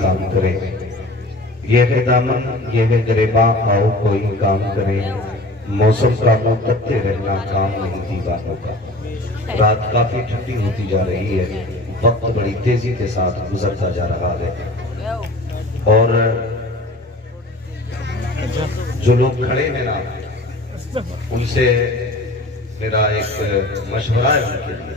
کام کرے، یہ ہے دامن یہ ہے گریباں آؤ کوئی کام کرے، موسم کا منہ کرتے رہنا کام نہیں دیوانوں کا۔ رات کافی ٹھنڈی ہوتی جا رہی ہے، وقت بڑی تیزی کے ساتھ گزرتا جا رہا ہے، اور جو لوگ کھڑے ہیں نا ان سے میرا ایک مشورہ ہے ان کے لیے،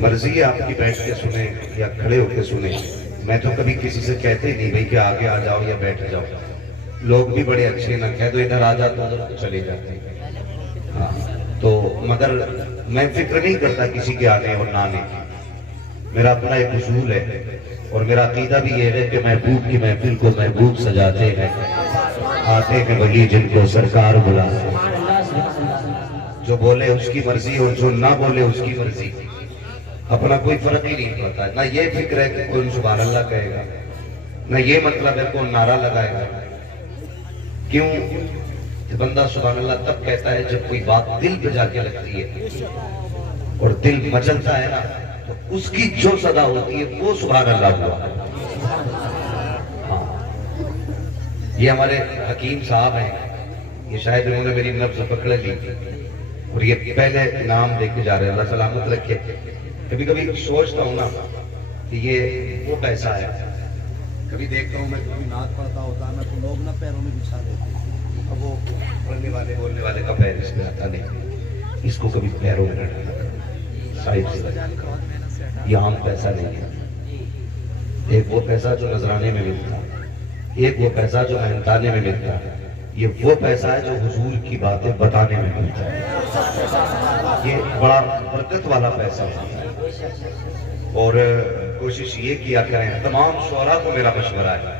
مرضی ہے آپ کی بیٹھ کے سنیں یا کھڑے ہو کے سنیں، میں تو کبھی کسی سے کہتے ہی نہیں بھئی کہ آگے آ جاؤ یا بیٹھ جاؤ، لوگ بھی بڑے اچھے نہ کہہ دو ادھر آ جا تو ادھر چلے جاتے ہیں، ہاں تو مگر میں فکر نہیں کرتا کسی کے آنے اور نہ آنے کی، میرا اپنا ایک اصول ہے اور میرا عقیدہ بھی یہ ہے کہ محبوب کی محفل کو محبوب سجاتے ہیں، آتے ہیں وہی جن کو سرکار بلاتے ہیں، جو بولے اس کی مرضی اور جو نہ بولے اس کی مرضی، اپنا کوئی فرق ہی نہیں پڑتا، نہ یہ فکر ہے کہ کوئی سبحان اللہ کہے گا، نہ یہ مطلب ہے کوئی نعرہ لگائے گا، کیوں کہ بندہ سبحان اللہ تب کہتا ہے جب کوئی بات دل پہ جا کے لگتی ہے اور دل مچلتا ہے نا تو اس کی جو صدا ہوتی ہے وہ سبحان اللہ ہوا۔ یہ ہمارے حکیم صاحب ہیں، یہ شاید انہوں نے میری نبض پکڑ لی اور یہ پہلے نام دے کے جا رہے ہیں، اللہ سلامت رکھے۔ کبھی کبھی سوچتا ہوں نا کہ یہ وہ پیسہ ہے، کبھی دیکھتا ہوں میں کبھی نعت پڑھتا ہوتا ہے نا تو لوگ نا پیروں میں بچھا دیتے ہیں، اب وہ پڑھنے والے بولنے والے کا پیر اس میں آتا نہیں، اس کو کبھی پیروں میں رکھنا سائڈ سے، یہ عام پیسہ نہیں ہے، ایک وہ پیسہ جو نذرانے میں ملتا ہے، ایک وہ پیسہ جو مہنتانے میں ملتا ہے، یہ وہ پیسہ ہے جو حضور کی باتیں بتانے میں ملتا ہے، یہ بڑا برکت والا پیسہ ہوتا ہے، اور کوشش یہ کیا کریں، تمام شعراء کو میرا مشورہ ہے،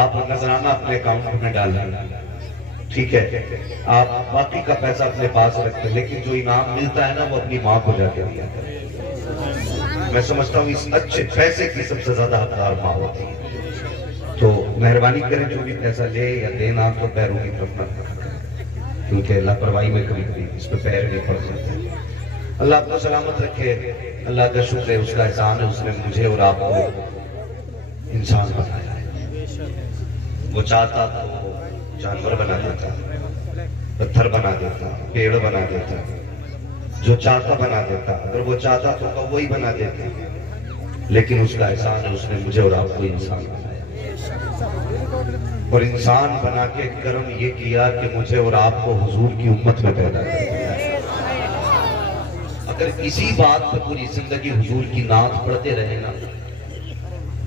آپ نذرانہ اپنے اکاؤنٹ میں ڈال دیں، ٹھیک ہے، آپ باقی کا پیسہ اپنے پاس رکھتے ہیں، لیکن جو انعام ملتا ہے نا وہ اپنی ماں کو جا کے دیا کریں۔ میں سمجھتا ہوں اس اچھے پیسے کی سب سے زیادہ حقدار ماں ہوتی ہے، تو مہربانی کریں جو بھی پیسہ لے یا دینا تو پیروں کی طرف نہ کریں، کیونکہ لاپرواہی میں کبھی کبھی اس پہ پیر نہیں پڑ سکتے۔ اللہ آپ کو سلامت رکھے، اللہ کا شکر ہے، اس کا احسان ہے، اس نے مجھے اور آپ کو انسان بنایا ہے، وہ چاہتا تو جانور بنا دیتا، پتھر بنا دیتا، پیڑ بنا دیتا، جو چاہتا بنا دیتا، اگر وہ چاہتا تو کوئی بنا دیتا، لیکن اس کا احسان ہے، اس نے مجھے اور آپ کو انسان بنایا، اور انسان بنا کے کرم یہ کیا کہ مجھے اور آپ کو حضور کی امت میں پیدا کر دیا۔ اگر اسی بات پر پوری زندگی حضور کی نعت پڑھتے رہے نا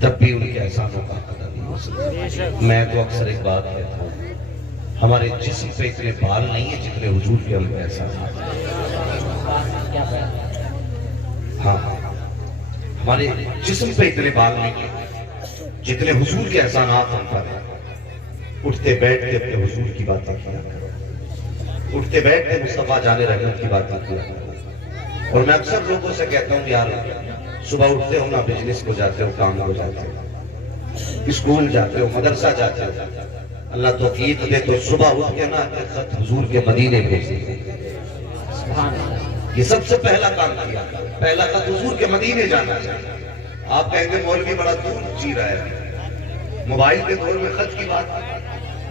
تب بھی ان کے احسانوں کا قدر نہیں ہو سکتا۔ میں تو اکثر ایک بات کہتا ہوں، ہمارے جسم پہ اتنے بال نہیں ہیں جتنے حضور کے ہم پہ احسانات ہیں، ہاں ہمارے جسم پہ اتنے بال نہیں ہیں جتنے حضور کے احسانات ہم پر ہیں۔ اٹھتے بیٹھتے اپنے حضور کی باتیں کیا کرو، اٹھتے بیٹھتے مصطفیٰ جان رحمت کی باتیں کیا کرو، اور میں اکثر لوگوں سے کہتا ہوں یار صبح اٹھتے ہو نا، بزنس کو جاتے ہو، کام کو جاتے ہو، اسکول جاتے ہو، مدرسہ جاتے ہو، اللہ توفیق دے تو صبح اٹھ کے نا خط حضور کے مدینے بھیج دیں، یہ سب سے پہلا کام کیا، پہلا خط حضور کے مدینے جانا چاہیے۔ آپ کہیں گے مولوی بڑا دور جی رہا ہے، موبائل کے دور میں خط کی بات،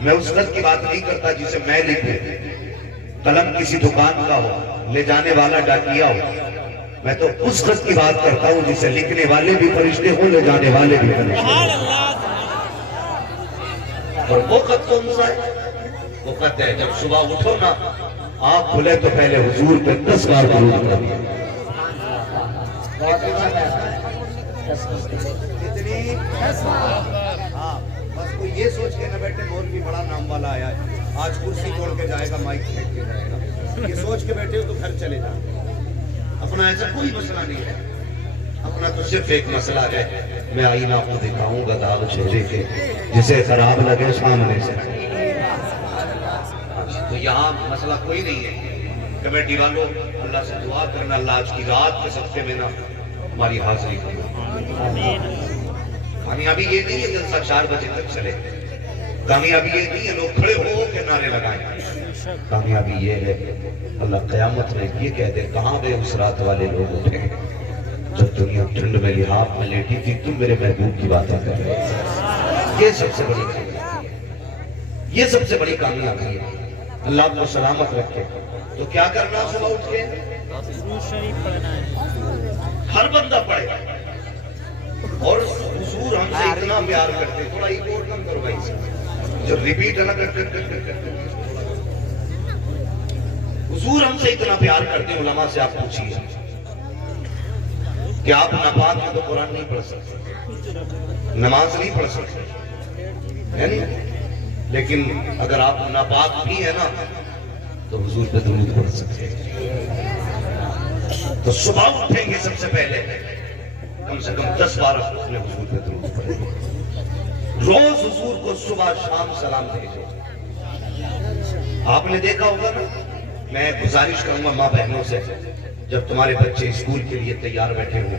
میں اس خط کی بات نہیں کرتا جسے میں لکھوں، قلم کسی دکان کا ہو، لے جانے والا ڈاکیا ہو، میں تو اس خط کی بات کرتا ہوں جسے لکھنے والے بھی فرشتے ہوں، لے جانے والے بھی فرشتے ہوں، اور وہ خط کون سا ہے؟ وہ خط ہے جب صبح اٹھو نا آپ کھلے تو پہلے حضور پہ 10 بار درود کر دیا، بس کوئی یہ سوچ کے نہ بیٹھے مولوی بڑا نام والا آیا ہے، آج کرسی توڑ کے جائے گا، مائک پھینک کے جائے گا، یہ سوچ کے بیٹھے ہو تو گھر چلے جائیں، اپنا ایسا کوئی مسئلہ نہیں ہے، اپنا تو صرف ایک مسئلہ ہے، میں آئینہ کو دکھاؤں گا داغ چہرے کے، جسے خراب لگے سامنے سے، تو یہاں مسئلہ کوئی نہیں ہے، کمیٹی والوں اللہ سے دعا کرنا، اللہ آج کی رات کے صدقے میں نا ہماری حاضری کرنا، کامیابی یہ نہیں ہے جلسہ 4 بجے تک چلے، کامیابی یہ نہیں ہے لوگ کھڑے ہو کے نعرے لگائیں، کامیابی یہ ہے اللہ قیامت میں یہ کہہ دے کہاں گئے اس رات والے لوگ اٹھے، جب دنیا ٹھنڈ میں لحاظ میں لیٹی تھی تم میرے محبوب کی باتیں کر رہے ہیں. یہ سب سے بڑی کامیابی ہے, یہ سب سے بڑی کامیابی ہے. اللہ کو سلامت رکھے. تو کیا کرنا صبح اٹھ کے؟ ہر بندہ پڑھے. اور حضور ہم سے اتنا پیار کرتے, تھوڑا ہی کوٹ کم کرو بھائی سے, جو ریپیٹ ہے نا حضور ہم سے اتنا پیار کرتے ہیں. علماء سے آپ پوچھیے کہ آپ ناپاک میں تو قرآن نہیں پڑھ سکتے, نماز نہیں پڑھ سکتے ہے نہیں, لیکن اگر آپ ناپاک بھی ہیں نا تو حضور پہ درود پڑھ سکتے ہیں. تو صبح اٹھیں گے سب سے پہلے کم سے کم 10 بار اپنے حضور پہ درود پڑھیں. روز حضور کو صبح شام سلام بھیجو. آپ نے دیکھا ہوگا نا, میں گزارش کروں گا ماں بہنوں سے, جب تمہارے بچے اسکول کے لیے تیار بیٹھے ہوں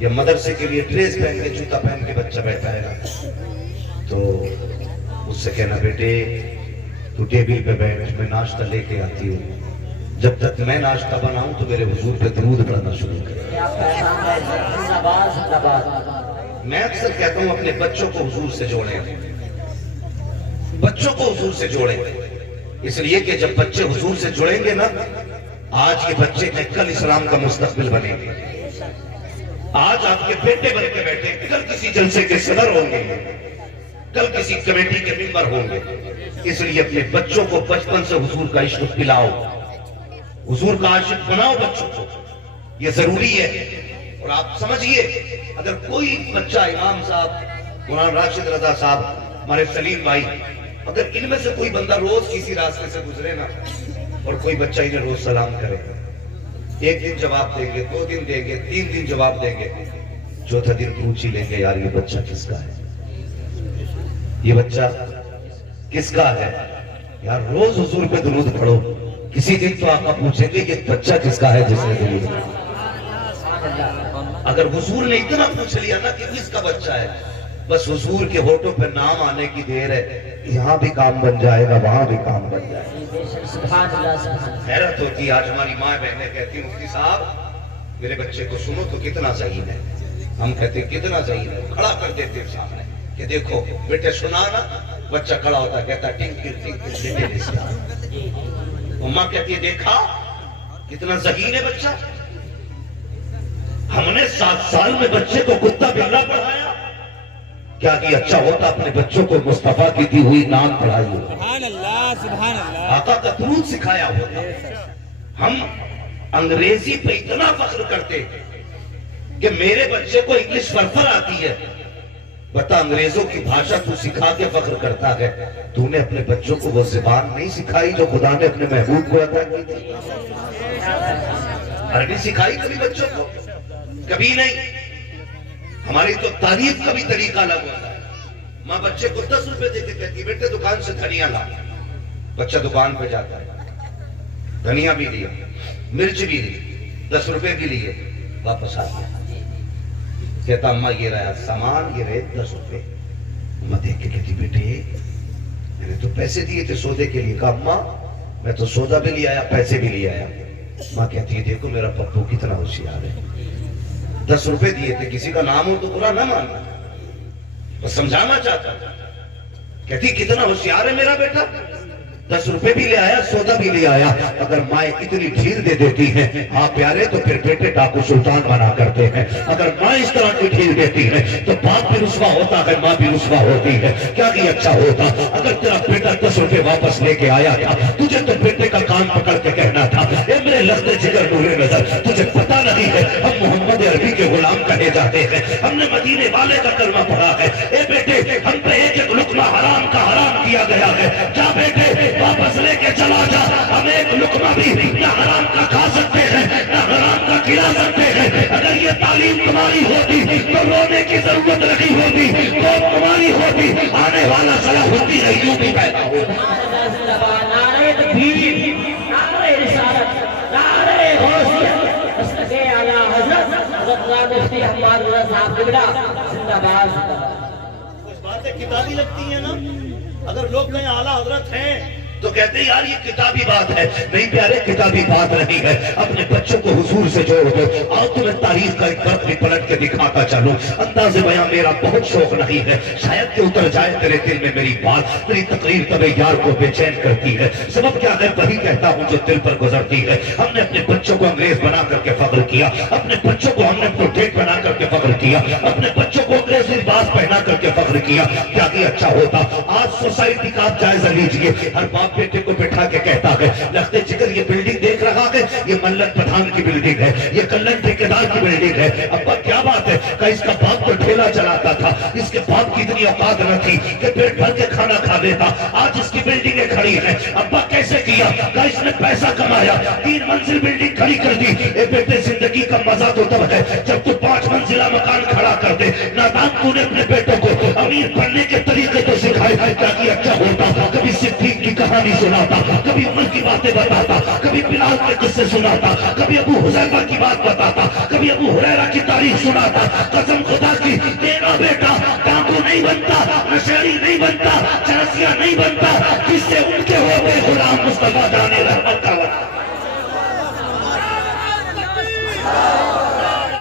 یا مدرسے کے لیے ڈریس پہن کے جوتا پہن کے بچہ بیٹھا ہے نا, تو اس سے کہنا بیٹے تو ٹیبل پہ بیٹھ, میں ناشتہ لے کے آتی ہوں. جب تک میں ناشتہ بناؤں تو میرے حضور پہ درود پڑھنا شروع کریں. میں اکثر کہتا ہوں اپنے بچوں کو حضور سے جوڑیں, بچوں کو حضور سے جوڑیں, اس لیے کہ جب بچے حضور سے جڑیں گے نا, آج کے بچے میں کل اسلام کا مستقبل بنیں گے. آج آپ کے بیٹے بن کے بیٹھے, کل کسی جلسے کے صدر ہوں گے, کل کسی کمیٹی کے ممبر ہوں گے. اس لیے اپنے بچوں کو بچپن سے حضور کا عشق پلاؤ, حضور کا عاشق بناؤ بچوں کو, یہ ضروری ہے. اور آپ سمجھئے اگر کوئی بچہ, امام صاحب, مولانا راشد رضا صاحب, ہمارے سلیم بھائی, اگر ان میں سے کوئی بندہ روز کسی راستے سے گزرے نا اور کوئی بچہ انہیں روز سلام کرے, ایک دن جواب دیں گے, 2 دن دیں گے, 3 دن جواب دیں گے, چوتھا دن پوچھ ہی لیں گے یار یہ بچہ کس کا ہے, یہ بچہ کس کا ہے یار, روز حضور پہ درود پڑھو. کسی دن تو آقا پوچھیں گے کہ بچہ کس کا ہے جس نے درود پڑھا. اگر حضور نے اتنا پوچھ لیا نا کہ کس کا بچہ ہے, بس حضور کے ہونٹوں پہ نام آنے کی دیر ہے, یہاں بھی کام بن جائے گا, وہاں بھی کام بن جائے گا. حیرت ہوتی ہے, آج ہماری ماں بہنیں کہتی ہیں مفتی صاحب میرے بچے کو سنو تو کتنا ذہین ہے. ہم کہتے ہیں کتنا ذہین ہے, کھڑا کر دیتے ہیں سامنے کہ دیکھو بیٹے سنا نا, بچہ کھڑا ہوتا ہے کہتا ہے ٹنکر ٹنکر لٹل اسٹار. اماں کہتی ہے دیکھا کتنا ذہین ہے بچہ. ہم نے 7 سال میں بچے کو کتا بلا پڑھایا, کیا کہ اچھا ہوتا اپنے بچوں کو مصطفیٰ کی دی ہوئی نام پڑھائی ہوتا, سبحان اللہ سبحان اللہ, آقا کا درود سکھایا ہوتا. ہم انگریزی پہ اتنا فخر کرتے کہ میرے بچے کو انگلش فرفر آتی ہے. بتا انگریزوں کی بھاشا تو سکھا کے فخر کرتا ہے, تو نے اپنے بچوں کو وہ زبان نہیں سکھائی جو خدا نے اپنے محبوب کو عطا کی تھی. عربی سکھائی کبھی بچوں کو؟ کبھی نہیں. ہماری تو تعریف کا بھی طریقہ الگ ہوتا ہے. ماں بچے کو 10 روپے دے کے کہتی بیٹے دکان سے دھنیا لا. بچہ دکان پہ جاتا ہے, دھنیا بھی لیا, مرچ بھی لی, 10 روپے بھی لیے, واپس آ گیا. کہتا اماں یہ رہا سامان, یہ رہے 10 روپے. اماں دیکھ کے کہتی بیٹے میں نے تو پیسے دیے تھے سودے کے لیے. کہا اماں میں تو سودا بھی لے آیا, پیسے بھی لے آیا. ماں کہتی ہے دیکھو میرا پپو کتنا ہوشیار ہے, 10 روپے دیے تھے, کسی کا نام ہو تو برا نہ ماننا, بس سمجھانا چاہتا تھا. کہتی کتنا ہوشیار ہے میرا بیٹا, 10 روپے بھی لے آیا, سودا بھی لے آیا. اگر مائیں اتنی ڈھیل دے دیتی ہیں ہاں پیارے تو پھر بیٹے ڈاکو سلطان بنا کرتے ہیں. اگر مائیں اس طرح کی ڈھیل دیتی ہے تو باپ بھی رسوا ہوتا ہے, ماں بھی رسوا ہوتی ہے. کیا کہ اچھا ہوتا اگر تیرا بیٹا 10 روپے واپس لے کے آیا تھا, تجھے تو بیٹے کا کان پکڑ کے کہنا تھا اے میرے لفظ جگر نور نظر, تجھے پتا نہیں ہے ہم محمد عربی کے غلام کہے جاتے ہیں, ہم نے مدینے والے کا کلمہ پڑھا ہے. اے بیٹے ہم پہ ایک ایک لقمہ حرام کا حرام کیا گیا ہے, جا بیٹے واپس لے کے چلا جا. ہم ایک لقمہ بھی نہ حرام کا کھا سکتے ہیں نہ حرام کا کھلا سکتے ہیں. اگر یہ تعلیم تمہاری ہوتی تو رونے کی ضرورت نہیں ہوتی, تو تمہاری ہوتی آنے والا صلاح الدین ایوبی پیدا ہوتا. نعرہ تکبیر, نعرہ رسالت, نعرہ غوثیت, مصطفی اعلیٰ حضرت حضرت مفتی احمد رضا صاحب قبلہ زندہ باد. کچھ باتیں کتابی لگتی ہیں نا, اگر لوگ کہیں اعلیٰ حضرت ہیں تو کہتے ہیں یار یہ کتابی بات ہے. نہیں پیارے, کتابی بات نہیں ہے. اپنے بچوں کو حضور سے جوڑ دو. آؤ تمہیں تاریخ کا ایک برف بھی پلٹ کے دکھاتا چلوں. انداز بیاں میرا بہت شوق نہیں ہے, شاید کہ اتر جائے تیرے دل میں میری بات. تیری تقریر طبع یار کو بے چین کرتی ہے. سبب کیا ہے؟ وہی کہتا ہوں جو دل پر گزرتی ہے. ہم نے اپنے بچوں کو انگریز بنا کر کے فخر کیا, اپنے بچوں کو ہم نے پروٹیکٹ بنا کر کے فخر کیا, اپنے بچوں کو انگریزی لباس پہنا کر کے فخر کیا. کیا کہ اچھا ہوتا. آج سوسائٹی کا آپ جائزہ لیجئے, ہر باپ بیٹے کو بٹھا کے کہتا ہے لختے جگر یہ بلڈنگ دیکھ رہا ہے, یہ ملت پٹھان کی بلڈنگ ہے, یہ کلن ٹھیکیدار کی بلڈنگ ہے. ابا کیا بات ہے؟ کہ اس کا باپ تو ٹھیلا چلاتا تھا, اس کے باپ کی اتنی اوقات نہ تھی کہ پیٹ بھر کے کھانا کھا لیتا. آج اس کی بلڈنگیں کھڑی ہیں. ابا کیسے کیا؟ کہ اس نے پیسہ کمایا, 3 منزل بلڈنگ کھڑی کر دی. اے بیٹے زندگی کا مزہ تو تب ہے جب تو 5 منزلہ مکان کھڑا کر دے. نادان تو نے اپنے بیٹوں کو امیر بننے کے طریقے تو سکھائے. کیا کہ اچھا ہوتا, کبھی صدیق کی کہانی سناتا, کبھی عمر کی باتیں بتاتا, کبھی بلال کے قصے سناتا, کبھی ابو حذیفہ کی بات بتاتا, کبھی ابو ہریرہ کی تاریخ سناتا. قسم خدا کی تیرا بیٹا ڈاکو نہیں بنتا, نشیڑی نہیں بنتا, چرسیہ نہیں بنتا, جس سے ان کے ہوتے غلام مصطفیٰ جانے لگتا.